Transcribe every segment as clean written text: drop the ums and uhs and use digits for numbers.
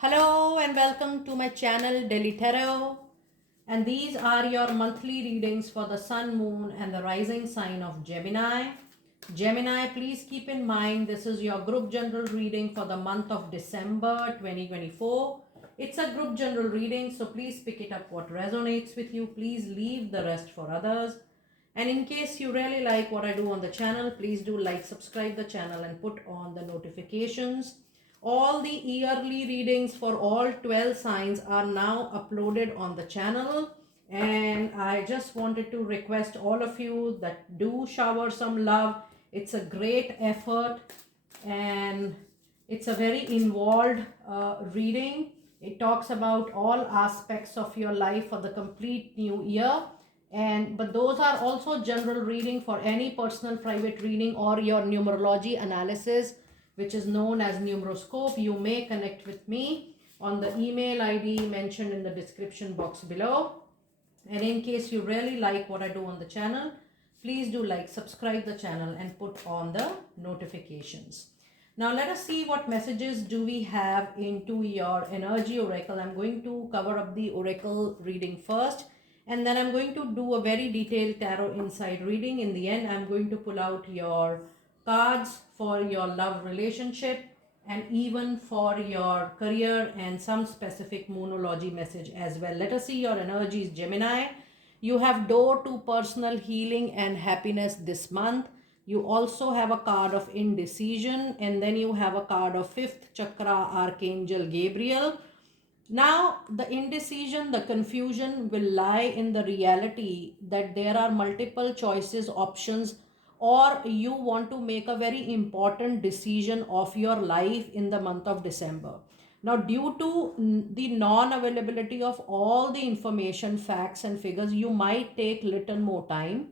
Hello and welcome to my channel Daily Tarot, and these are your monthly readings for the sun, moon and the rising sign of Gemini. Gemini, please keep in mind this is your group general reading for the month of December 2024. It's a group general reading, so please pick it up what resonates with you. Please leave the rest for others. And in case you really like what I do on the channel, please do like, subscribe the channel and put on the notifications. All the yearly readings for all 12 signs are now uploaded on the channel, and I just wanted to request all of you that do shower some love. It's a great effort and it's a very involved reading. It talks about all aspects of your life for the complete new year, but those are also general reading for any personal private reading or your numerology analysis, which is known as numeroscope. You may connect with me on the email ID mentioned in the description box below. And in case you really like what I do on the channel, please do like, subscribe the channel and put on the notifications. Now let us see what messages do we have into your energy oracle. I'm going to cover up the oracle reading first, and then I'm going to do a very detailed tarot insight reading. In the end, I'm going to pull out your cards for your love relationship and even for your career and some specific moonology message as well. Let us see your energies, Gemini. You have door to personal healing and happiness this month. You also have a card of indecision, and then you have a card of fifth chakra, Archangel Gabriel. Now, the indecision, the confusion will lie in the reality that there are multiple choices, options, or you want to make a very important decision of your life in the month of December. Now, due to the non-availability of all the information, facts and figures, you might take little more time.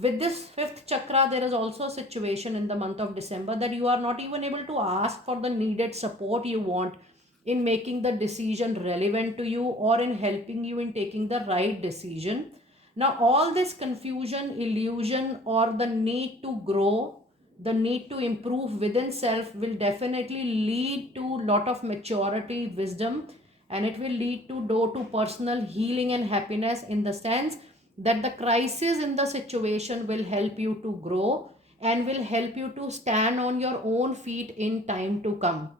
With this fifth chakra, there is also a situation in the month of December that you are not even able to ask for the needed support you want in making the decision relevant to you or in helping you in taking the right decision. Now, all this confusion, illusion, or the need to grow, the need to improve within self will definitely lead to a lot of maturity, wisdom, and it will lead to door to personal healing and happiness, in the sense that the crisis in the situation will help you to grow and will help you to stand on your own feet in time to come.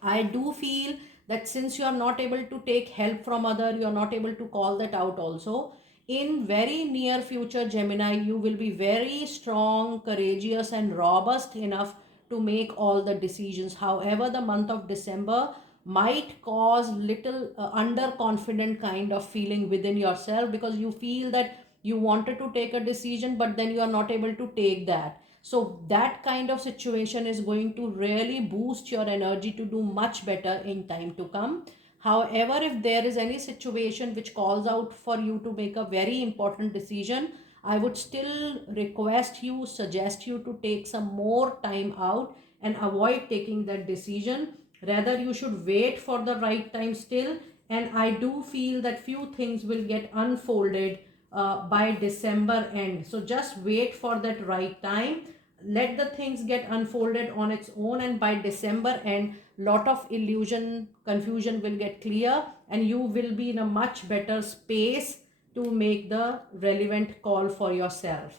I do feel that since you are not able to take help from other, you are not able to call that out also. In very near future, Gemini, you will be very strong, courageous and robust enough to make all the decisions. However, the month of December might cause little underconfident kind of feeling within yourself, because you feel that you wanted to take a decision but then you are not able to take that. So that kind of situation is going to really boost your energy to do much better in time to come. However, if there is any situation which calls out for you to make a very important decision, I would still request you, suggest you to take some more time out and avoid taking that decision. Rather, you should wait for the right time still. And I do feel that few things will get unfolded by December end. So just wait for that right time. Let the things get unfolded on its own, and by December end, lot of illusion, confusion will get clear, and you will be in a much better space to make the relevant call for yourself.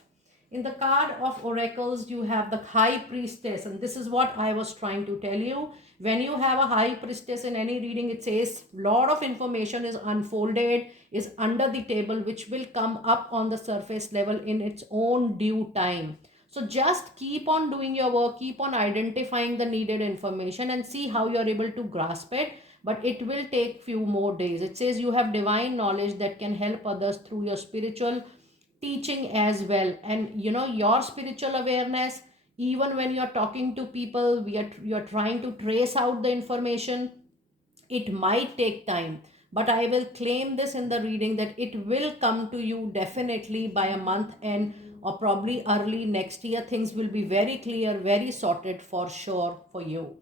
In the card of oracles, you have the high priestess, and this is what I was trying to tell you. When you have a high priestess in any reading, it says lot of information is unfolded, is under the table, which will come up on the surface level in its own due time. So just keep on doing your work, keep on identifying the needed information and see how you are able to grasp it. But it will take few more days. It says you have divine knowledge that can help others through your spiritual teaching as well. And your spiritual awareness, even when you're talking to people, you're trying to trace out the information, it might take time, but I will claim this in the reading that it will come to you definitely by a month end or probably early next year. Things will be very clear, very sorted for sure for you.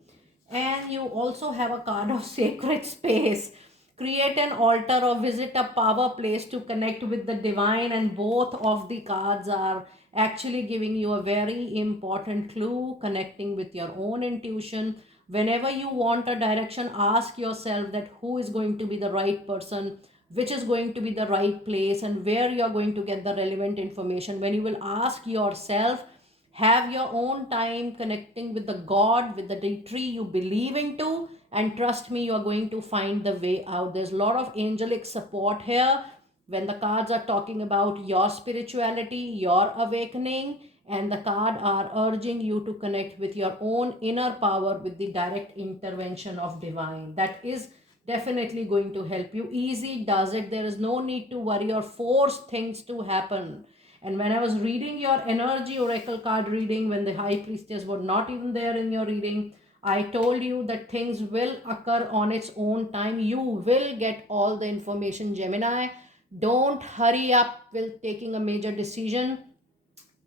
And you also have a card of sacred space. Create an altar or visit a power place to connect with the divine, and both of the cards are actually giving you a very important clue, connecting with your own intuition, Whenever you want a direction, ask yourself that who is going to be the right person, which is going to be the right place, and where you are going to get the relevant information. When you will ask yourself, have your own time connecting with the God, with the deity you believe into, and trust me, you are going to find the way out. There's a lot of angelic support here when the cards are talking about your spirituality, your awakening, and the card are urging you to connect with your own inner power with the direct intervention of divine. That is definitely going to help you. Easy does it. There is no need to worry or force things to happen. And when I was reading your energy oracle card reading, when the high priestess was not even there in your reading, I told you that things will occur on its own time. You will get all the information, Gemini. Don't hurry up with taking a major decision,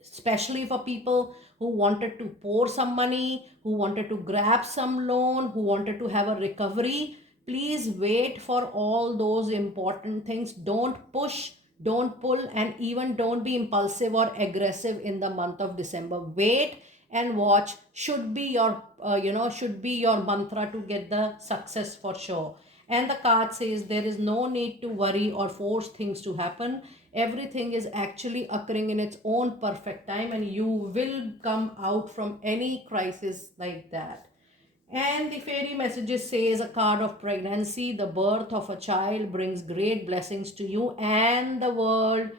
especially for people who wanted to pour some money, who wanted to grab some loan, who wanted to have a recovery. Please wait for all those important things. Don't push, don't pull, and even don't be impulsive or aggressive in the month of December. Wait and watch should be your should be your mantra to get the success for sure. And the card says there is no need to worry or force things to happen. Everything is actually occurring in its own perfect time, and you will come out from any crisis like that. And the fairy messages says a card of pregnancy, the birth of a child brings great blessings to you and the world.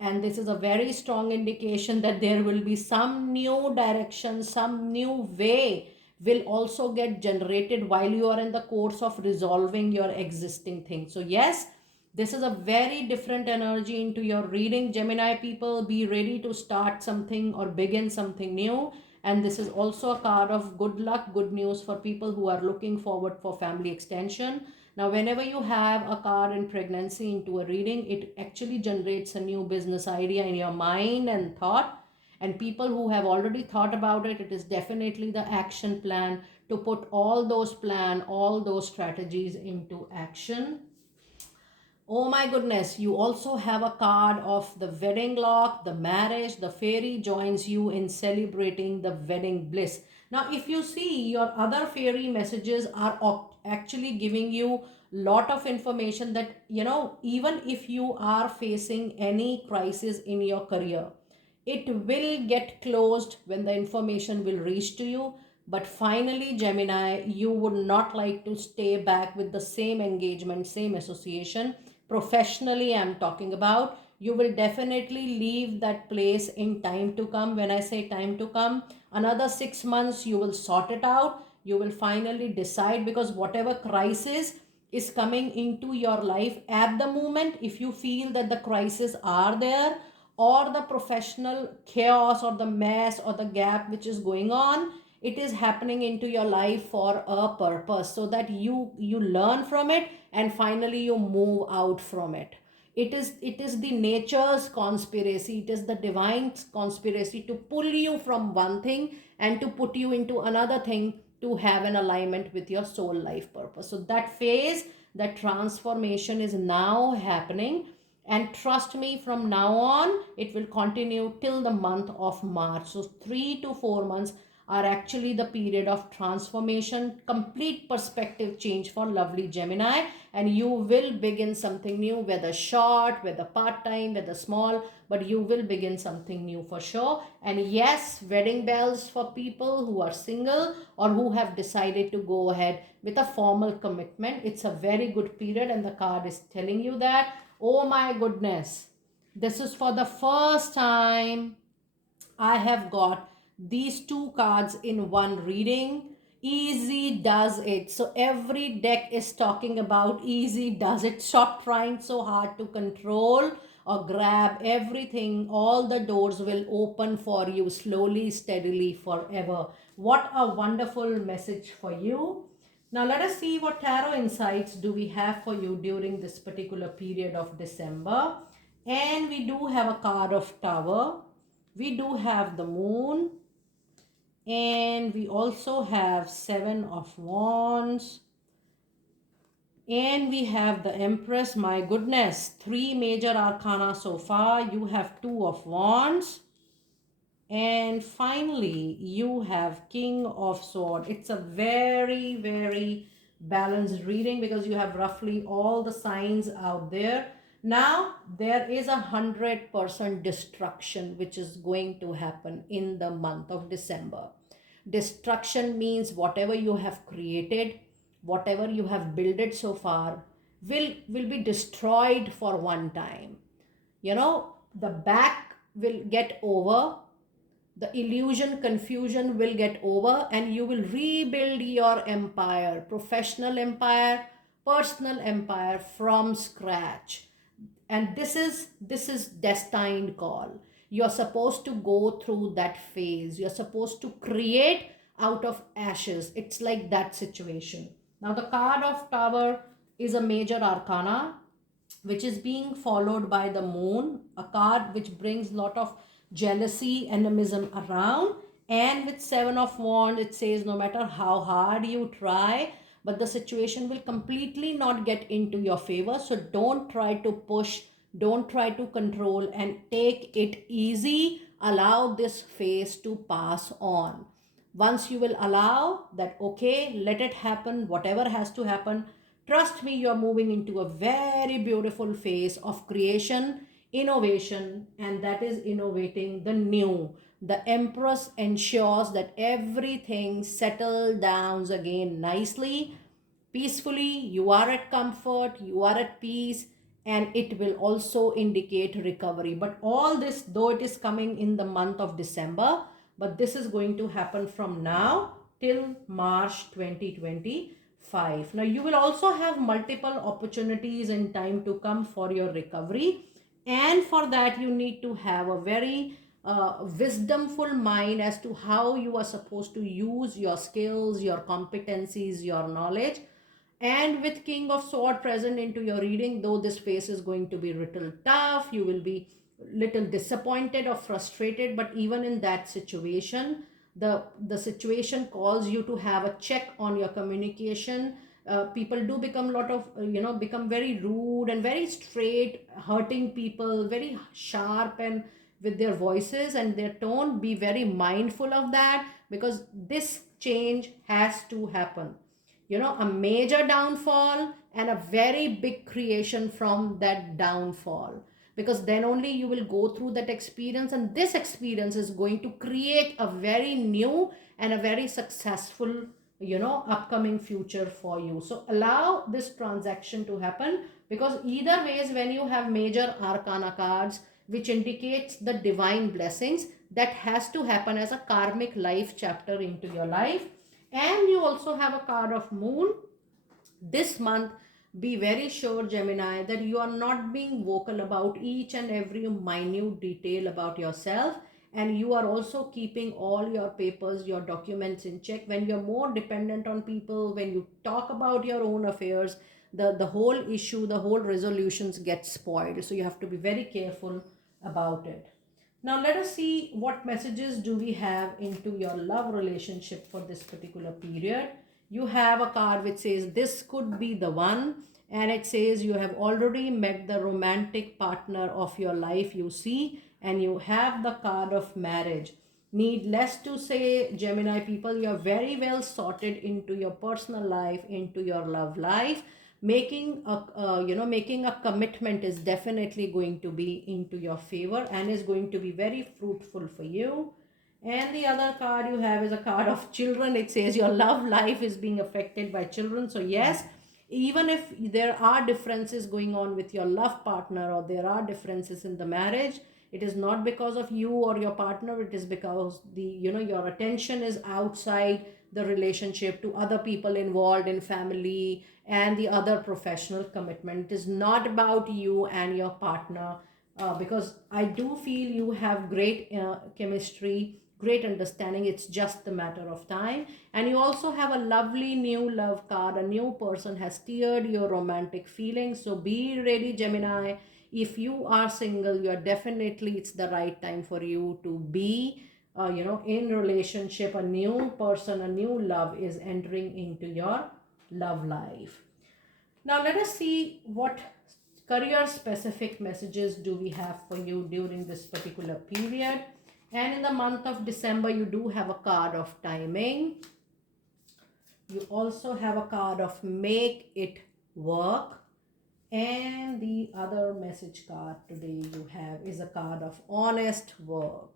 And this is a very strong indication that there will be some new direction, some new way will also get generated while you are in the course of resolving your existing things. So yes, this is a very different energy into your reading, Gemini people. Be ready to start something or begin something new. And this is also a card of good luck, good news for people who are looking forward for family extension. Now, whenever you have a card in pregnancy into a reading, it actually generates a new business idea in your mind and thought. And people who have already thought about it, it is definitely the action plan to put all those all those strategies into action. Oh my goodness, you also have a card of the wedding lock, the marriage. The fairy joins you in celebrating the wedding bliss. Now, if you see, your other fairy messages are actually giving you lot of information that, even if you are facing any crisis in your career, it will get closed when the information will reach to you. But finally, Gemini, you would not like to stay back with the same engagement, same association. Professionally, I'm talking about. You will definitely leave that place in time to come. When I say time to come, another 6 months, you will sort it out. You will finally decide, because whatever crisis is coming into your life at the moment, if you feel that the crises are there, or the professional chaos or the mess or the gap which is going on, it is happening into your life for a purpose, so that you learn from it and finally you move out from it. It is the nature's conspiracy, it is the divine conspiracy to pull you from one thing and to put you into another thing, to have an alignment with your soul life purpose. So that phase, that transformation is now happening. And trust me, from now on, it will continue till the month of March. So 3 to 4 months are actually the period of transformation, complete perspective change for lovely Gemini. And you will begin something new, whether short, whether part-time, whether small, but you will begin something new for sure. And yes, wedding bells for people who are single or who have decided to go ahead with a formal commitment. It's a very good period, and the card is telling you that. Oh my goodness, this is for the first time I have got these two cards in one reading. Easy does it. So every deck is talking about easy does it. Stop trying so hard to control or grab everything. All the doors will open for you slowly, steadily, forever. What a wonderful message for you. Now let us see what tarot insights do we have for you during this particular period of December. And we do have a card of Tower. We do have the Moon. And we also have Seven of Wands. And we have the Empress. My goodness, 3 major arcana so far. You have Two of Wands. And finally, you have King of Sword. It's a very, very balanced reading because you have roughly all the signs out there. Now, there is 100% destruction which is going to happen in the month of December. Destruction means whatever you have created, whatever you have built so far, will be destroyed for one time. You know, the back will get over, the illusion confusion will get over, and you will rebuild your empire, professional empire, personal empire, from scratch. And this is destined call. You're supposed to go through that phase. You're supposed to create out of ashes. It's like that situation. Now the card of Tower is a major arcana which is being followed by the moon, a card which brings lot of jealousy, animism around. And with seven of wands, it says no matter how hard you try, but the situation will completely not get into your favor. So don't try to push, don't try to control, and take it easy. Allow this phase to pass on. Once you will allow that, okay, let it happen, whatever has to happen, trust me, you're moving into a very beautiful phase of creation, innovation, and that is innovating the new. The Empress ensures that everything settles down again nicely, peacefully. You are at comfort, you are at peace, and it will also indicate recovery. But all this, though it is coming in the month of December, but this is going to happen from now till March 2025. Now you will also have multiple opportunities in time to come for your recovery, and for that you need to have a very wisdomful mind as to how you are supposed to use your skills, your competencies, your knowledge. And with King of Sword present into your reading, though this phase is going to be little tough, you will be little disappointed or frustrated, but even in that situation, the situation calls you to have a check on your communication. People do become a lot of become very rude and very straight, hurting people, very sharp and with their voices and their tone. Be very mindful of that, because this change has to happen. A major downfall and a very big creation from that downfall, because then only you will go through that experience, and this experience is going to create a very new and a very successful upcoming future for you. So allow this transaction to happen, because either ways, when you have major arcana cards which indicates the divine blessings, that has to happen as a karmic life chapter into your life. And you also have a card of moon this month. Be very sure, Gemini, that you are not being vocal about each and every minute detail about yourself, and you are also keeping all your papers, your documents in check. When you're more dependent on people, when you talk about your own affairs, the whole issue, the whole resolutions get spoiled. So you have to be very careful about it. Now let us see what messages do we have into your love relationship for this particular period. You have a card which says this could be the one, and it says you have already met the romantic partner of your life, you see, and you have the card of marriage. Needless to say, Gemini people, you are very well sorted into your personal life, into your love life. Making a commitment is definitely going to be into your favor and is going to be very fruitful for you. And the other card you have is a card of children. It says your love life is being affected by children. So yes, even if there are differences going on with your love partner, or there are differences in the marriage, it is not because of you or your partner. It is because your attention is outside the relationship, to other people involved in family and the other professional commitment. It is not about you and your partner, because I do feel you have great chemistry, great understanding. It's just a matter of time. And you also have a lovely new love card. A new person has stirred your romantic feelings. So be ready, Gemini. If you are single, you are definitely, it's the right time for you to be in relationship. A new person, a new love is entering into your love life. Now let us see what career specific messages do we have for you during this particular period. And in the month of December, you do have a card of timing. You also have a card of make it work. And the other message card today you have is a card of honest work.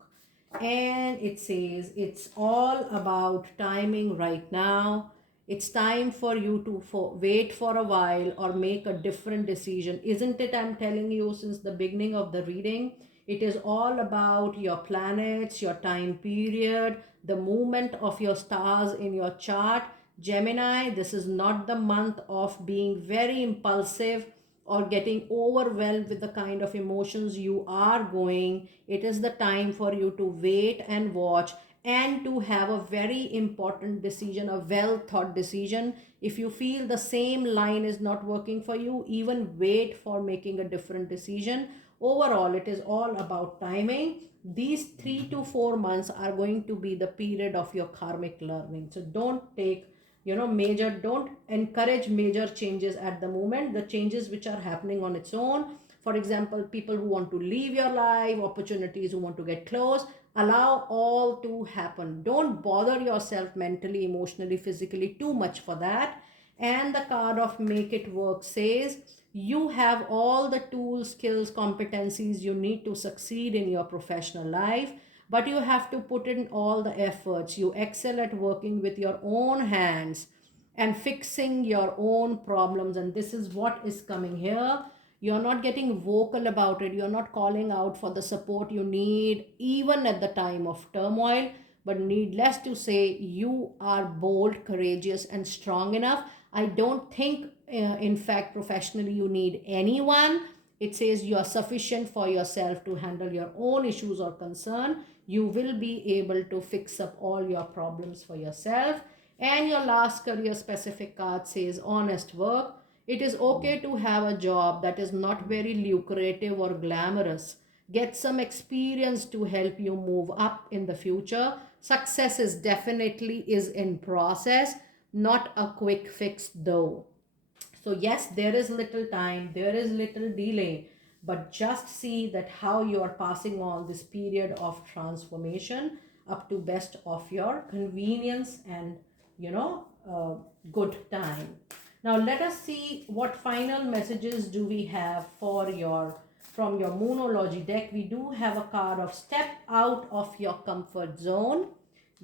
And it says it's all about timing right now. It's time for you to wait for a while or make a different decision. Isn't it? I'm telling you since the beginning of the reading. It is all about your planets, your time period, the movement of your stars in your chart. Gemini, this is not the month of being very impulsive or getting overwhelmed with the kind of emotions you are going. It is the time for you to wait and watch and to have a very important decision, a well thought decision. If you feel the same line is not working for you, even wait for making a different decision. Overall, it is all about timing. These 3 to 4 months are going to be the period of your karmic learning. So don't take major, don't encourage major changes at the moment. The changes which are happening on its own, for example, people who want to leave your life, opportunities who want to get close, allow all to happen. Don't bother yourself mentally, emotionally, physically too much for that. And the card of make it work says you have all the tools, skills, competencies you need to succeed in your professional life, but you have to put in all the efforts. You excel at working with your own hands and fixing your own problems, and this is what is coming here. You're not getting vocal about it, you're not calling out for the support you need even at the time of turmoil, but needless to say, you are bold, courageous, and strong enough. I don't think in fact professionally you need anyone. It says you are sufficient for yourself to handle your own issues or concern. You will be able to fix up all your problems for yourself. And your last career specific card says honest work. It is okay to have a job that is not very lucrative or glamorous. Get some experience to help you move up in the future. Success is definitely is in process, not a quick fix though. So yes, there is little time, there is little delay, but just see that how you are passing on this period of transformation up to best of your convenience and good time. Now let us see what final messages do we have for your from your Moonology deck. We do have a card of step out of your comfort zone.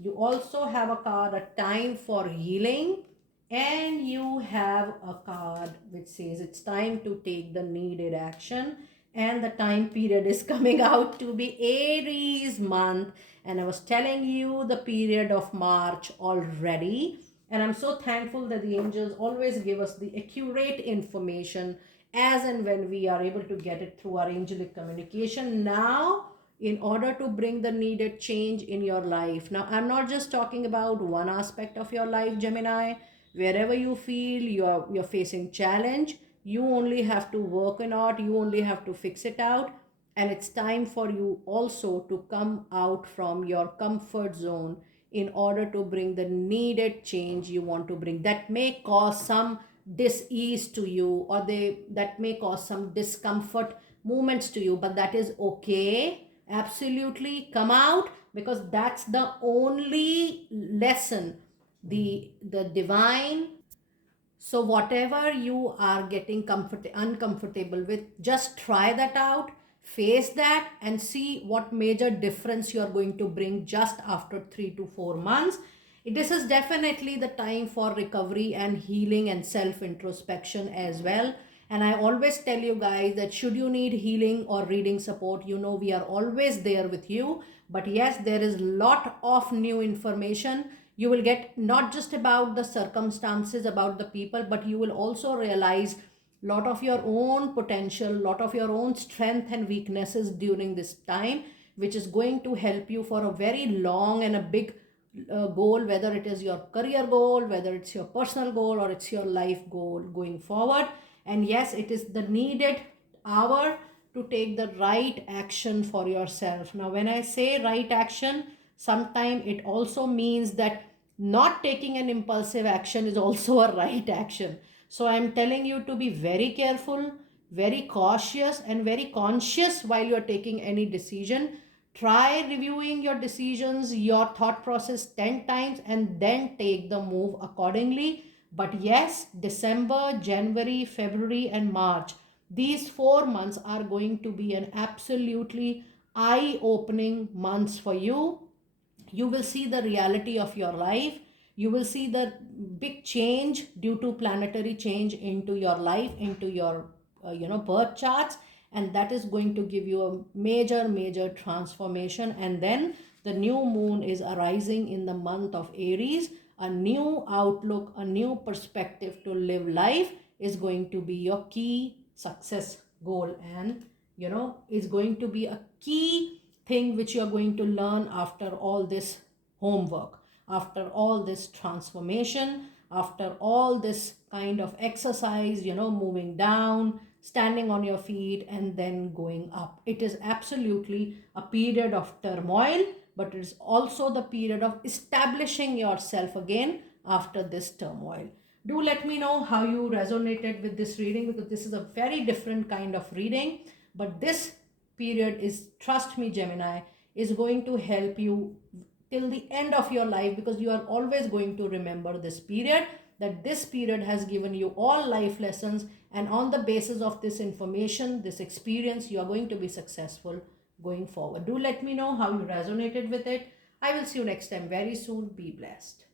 You also have a card, a time for healing, and you have a card which says it's time to take the needed action. And the time period is coming out to be Aries month, and I was telling you the period of March already, and I'm so thankful that the angels always give us the accurate information as and when we are able to get it through our angelic communication. Now, in order to bring the needed change in your life, now I'm not just talking about one aspect of your life, Gemini. Wherever you feel you're facing challenge, you only have to work on it, you only have to fix it out. And it's time for you also to come out from your comfort zone in order to bring the needed change you want to bring. That may cause some dis-ease to you, or that may cause some discomfort movements to you, but that is okay. Absolutely come out, because that's the only lesson the divine. So whatever you are getting uncomfortable with, just try that out, face that, and see what major difference you are going to bring just after 3 to 4 months. This is definitely the time for recovery and healing and self introspection as well. And I always tell you guys that should you need healing or reading support, we are always there with you. But yes, there is a lot of new information you will get, not just about the circumstances, about the people, but you will also realize lot of your own potential, lot of your own strength and weaknesses during this time, which is going to help you for a very long and a big goal, whether it is your career goal, whether it's your personal goal, or it's your life goal going forward. And yes, it is the needed hour to take the right action for yourself. Now when I say right action, sometimes it also means that not taking an impulsive action is also a right action. So I'm telling you to be very careful, very cautious, and very conscious while you're taking any decision. Try reviewing your decisions, your thought process 10 times, and then take the move accordingly. But yes, December, January, February, and March, these 4 months are going to be an absolutely eye opening months for you. You will see the reality of your life. You will see the big change due to planetary change into your life, into your birth charts, and that is going to give you a major transformation. And then the new moon is arising in the month of Aries. A new outlook, a new perspective to live life is going to be your key success goal, and is going to be a key thing which you're going to learn after all this homework, after all this transformation, after all this kind of exercise, moving down, standing on your feet, and then going up. It is absolutely a period of turmoil, but it is also the period of establishing yourself again after this turmoil. Do let me know how you resonated with this reading, because this is a very different kind of reading. But this period is, trust me, Gemini, is going to help you till the end of your life, because you are always going to remember this period, that this period has given you all life lessons, and on the basis of this information, this experience, you are going to be successful going forward. Do let me know how you resonated with it. I will see you next time very soon. Be blessed.